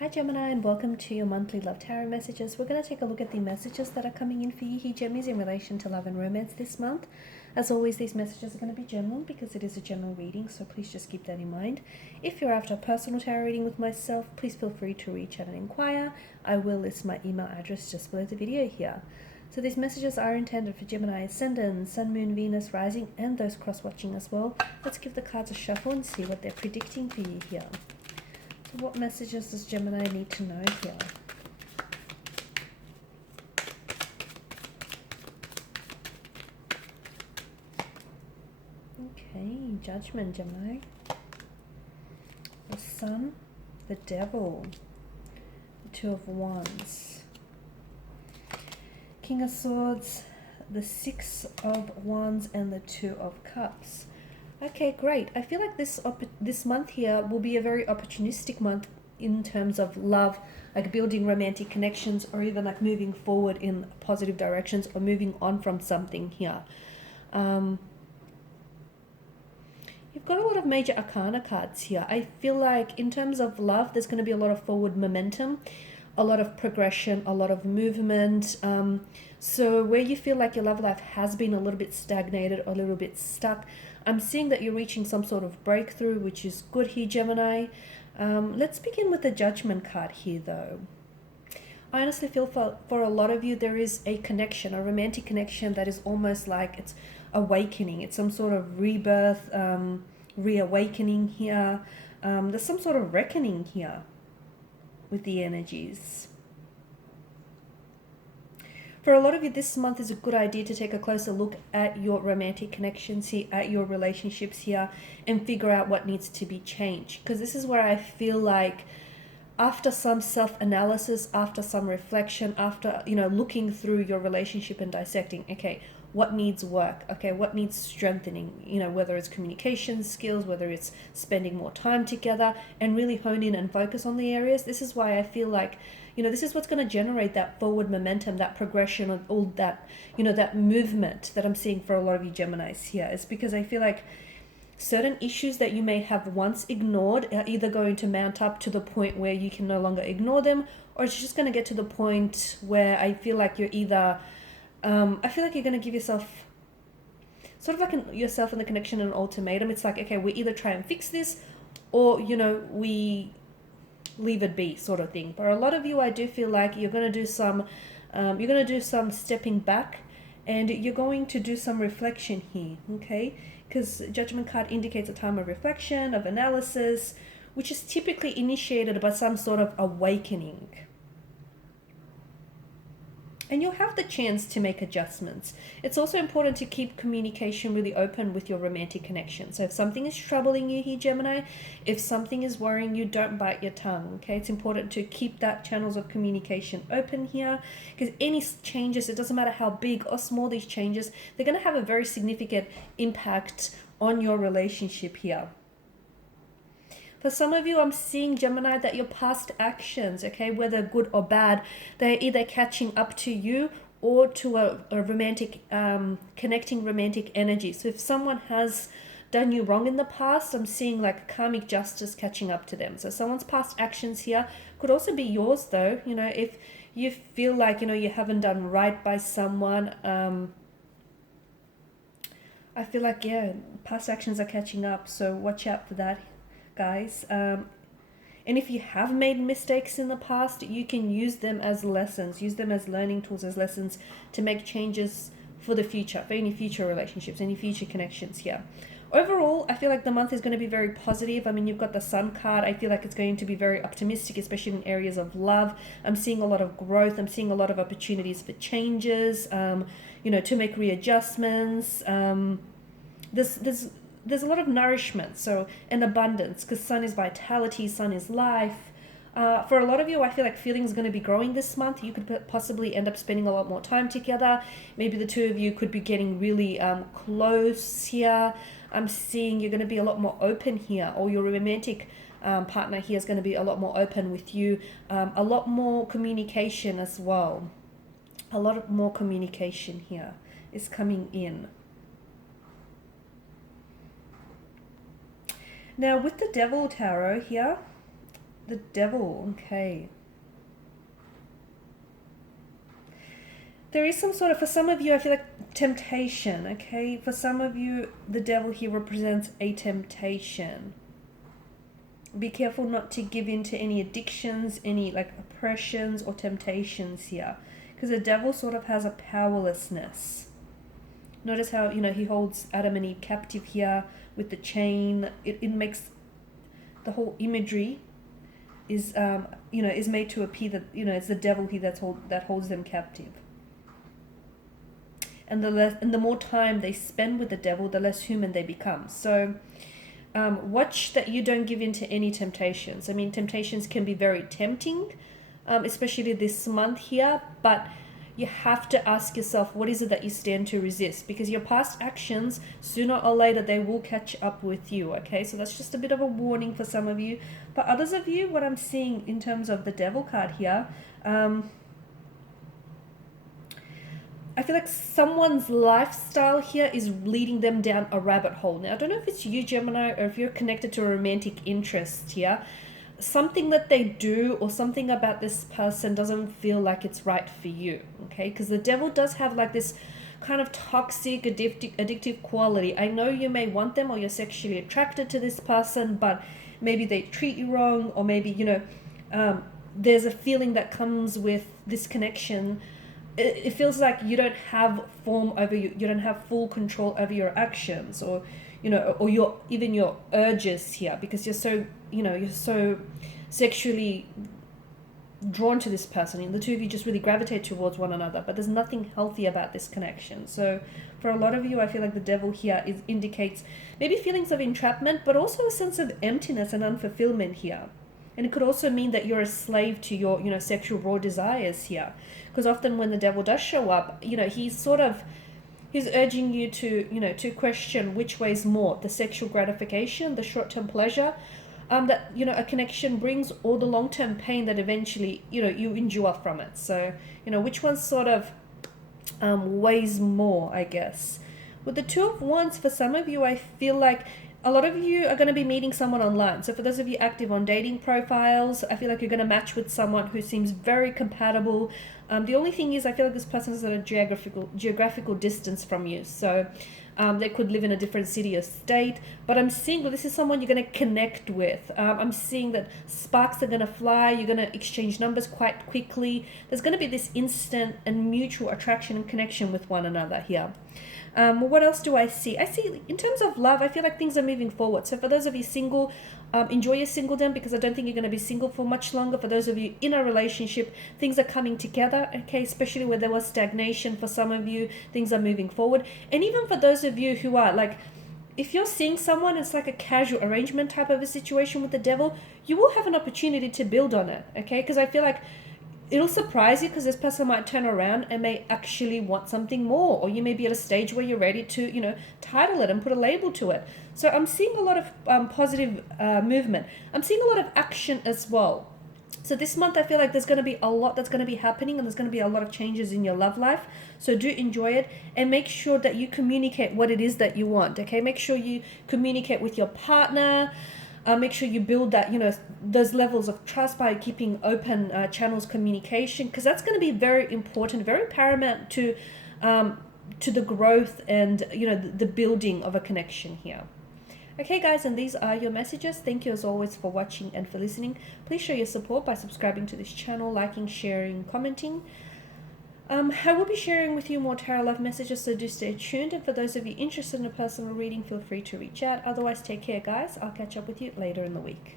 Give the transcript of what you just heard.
Hi Gemini, and welcome to your monthly love tarot messages. We're going to take a look at the messages that are coming in for you here, Gemmies, in relation to love and romance this month. As always, these messages are going to be general because it is a general reading, so please just keep that in mind. If you're after a personal tarot reading with myself, please feel free to reach out and inquire. I will list my email address just below the video here. So these messages are intended for Gemini Ascendant, Sun, Moon, Venus, Rising, and those cross-watching as well. Let's give the cards a shuffle and see what they're predicting for you here. So what messages does Gemini need to know here? Okay, Judgment, Gemini. The Sun, the Devil, the Two of Wands, King of Swords, the Six of Wands, and the Two of Cups. Okay, great. I feel like this month here will be a very opportunistic month in terms of love, like building romantic connections, or even like moving forward in positive directions or moving on from something here. You've got a lot of major arcana cards here. I feel like in terms of love, there's going to be a lot of forward momentum, a lot of progression, a lot of movement. So where you feel like your love life has been a little bit stagnated or a little bit stuck, I'm seeing that you're reaching some sort of breakthrough, which is good here, Gemini. Let's begin with the Judgment card here, though. I honestly feel for a lot of you, there is a connection, a romantic connection that is almost like it's awakening. It's some sort of rebirth, reawakening here. There's some sort of reckoning here with the energies. For a lot of you, this month is a good idea to take a closer look at your romantic connections here, at your relationships here, and figure out what needs to be changed. Because this is where I feel like after some self-analysis, after some reflection, after, looking through your relationship and dissecting, okay, what needs work? Okay, what needs strengthening? Whether it's communication skills, whether it's spending more time together, and really hone in and focus on the areas. This is why I feel like, this is what's going to generate that forward momentum, that progression, of all that, that movement that I'm seeing for a lot of you Geminis here. It's because I feel like certain issues that you may have once ignored are either going to mount up to the point where you can no longer ignore them, or it's just going to get to the point where I feel like you're either, I feel like you're going to give yourself, sort of like yourself and the connection an ultimatum. It's like, okay, we either try and fix this, or, we leave it be, sort of thing. For a lot of you, I do feel like you're going to do some stepping back, and you're going to do some reflection here, okay? Because Judgment card indicates a time of reflection, of analysis, which is typically initiated by some sort of awakening. And you'll have the chance to make adjustments. It's also important to keep communication really open with your romantic connection. So if something is troubling you here, Gemini, if something is worrying you, don't bite your tongue, okay? It's important to keep that channels of communication open here, because any changes, it doesn't matter how big or small these changes, they're going to have a very significant impact on your relationship here. For some of you, I'm seeing, Gemini, that your past actions, okay, whether good or bad, they're either catching up to you or to a romantic, connecting romantic energy. So if someone has done you wrong in the past, I'm seeing like karmic justice catching up to them. So someone's past actions here could also be yours, though. If you feel like, you haven't done right by someone, I feel like, yeah, past actions are catching up. So watch out for that, guys. And if you have made mistakes in the past, you can use them as lessons, use them as learning tools, as lessons to make changes for the future, for any future relationships, any future connections here. Overall, I feel like the month is going to be very positive. I mean, you've got the Sun card. I feel like it's going to be very optimistic, especially in areas of love. I'm seeing a lot of growth. I'm seeing a lot of opportunities for changes, to make readjustments. There's a lot of nourishment, and abundance, because Sun is vitality, Sun is life. For a lot of you, I feel like feelings are going to be growing this month. You could possibly end up spending a lot more time together. Maybe the two of you could be getting really close here. I'm seeing you're going to be a lot more open here, or your romantic partner here is going to be a lot more open with you. A lot more communication as well. A lot more communication here is coming in. Now with the Devil Tarot here, The devil, okay. There is some sort of, for some of you, I feel like temptation, okay? For some of you, the devil here represents a temptation. Be careful not to give in to any addictions, any like oppressions or temptations here. Because the devil sort of has a powerlessness. Notice how, he holds Adam and Eve captive here with the chain. It makes the whole imagery is, is made to appear that, it's the devil here that holds them captive. And the more time they spend with the devil, the less human they become. So watch that you don't give in to any temptations. I mean, temptations can be very tempting, especially this month here, but you have to ask yourself, what is it that you stand to resist? Because your past actions, sooner or later, they will catch up with you, okay? So that's just a bit of a warning for some of you. But others of you, what I'm seeing in terms of the devil card here, I feel like someone's lifestyle here is leading them down a rabbit hole. Now, I don't know if it's you, Gemini, or if you're connected to a romantic interest here. Something that they do or something about this person doesn't feel like it's right for you, okay? Because the devil does have like this kind of toxic, addictive quality. I know you may want them or you're sexually attracted to this person, but maybe they treat you wrong, or maybe, there's a feeling that comes with this connection. It feels like you don't have you don't have full control over your actions, or or your urges here, because you're so sexually drawn to this person, and the two of you just really gravitate towards one another, but there's nothing healthy about this connection. So for a lot of you, I feel like the devil here indicates maybe feelings of entrapment, but also a sense of emptiness and unfulfillment here. And it could also mean that you're a slave to your, sexual raw desires here. Because often when the devil does show up, he's urging you to, to question which way is more, the sexual gratification, the short-term pleasure, that, a connection brings, or the long-term pain that eventually, you endure from it. So, which one sort of weighs more, I guess. With the Two of Wands, for some of you, I feel like a lot of you are going to be meeting someone online. So for those of you active on dating profiles, I feel like you're going to match with someone who seems very compatible. The only thing is, I feel like this person is at a geographical distance from you. So they could live in a different city or state. But I'm seeing, this is someone you're going to connect with. I'm seeing that sparks are going to fly. You're going to exchange numbers quite quickly. There's going to be this instant and mutual attraction and connection with one another here. What else do I see? I see, in terms of love, I feel like things are moving forward. So for those of you single, enjoy your singledom, because I don't think you're going to be single for much longer. For those of you in a relationship, things are coming together, okay? Especially where there was stagnation for some of you, things are moving forward. And even for those of you who are like, if you're seeing someone, it's like a casual arrangement type of a situation with the devil, you will have an opportunity to build on it, okay? Because I feel like it'll surprise you, because this person might turn around and may actually want something more, or you may be at a stage where you're ready to, title it and put a label to it. So I'm seeing a lot of positive movement. I'm seeing a lot of action as well. So this month, I feel like there's going to be a lot that's going to be happening, and there's going to be a lot of changes in your love life. So do enjoy it, and make sure that you communicate what it is that you want, okay? Make sure you communicate with your partner. Make sure you build that, those levels of trust by keeping open channels communication, because that's going to be very important, very paramount to the growth and, the building of a connection here. Okay, guys, and these are your messages. Thank you as always for watching and for listening. Please show your support by subscribing to this channel, liking, sharing, commenting. I will be sharing with you more tarot love messages, so do stay tuned. And for those of you interested in a personal reading, feel free to reach out. Otherwise, take care, guys. I'll catch up with you later in the week.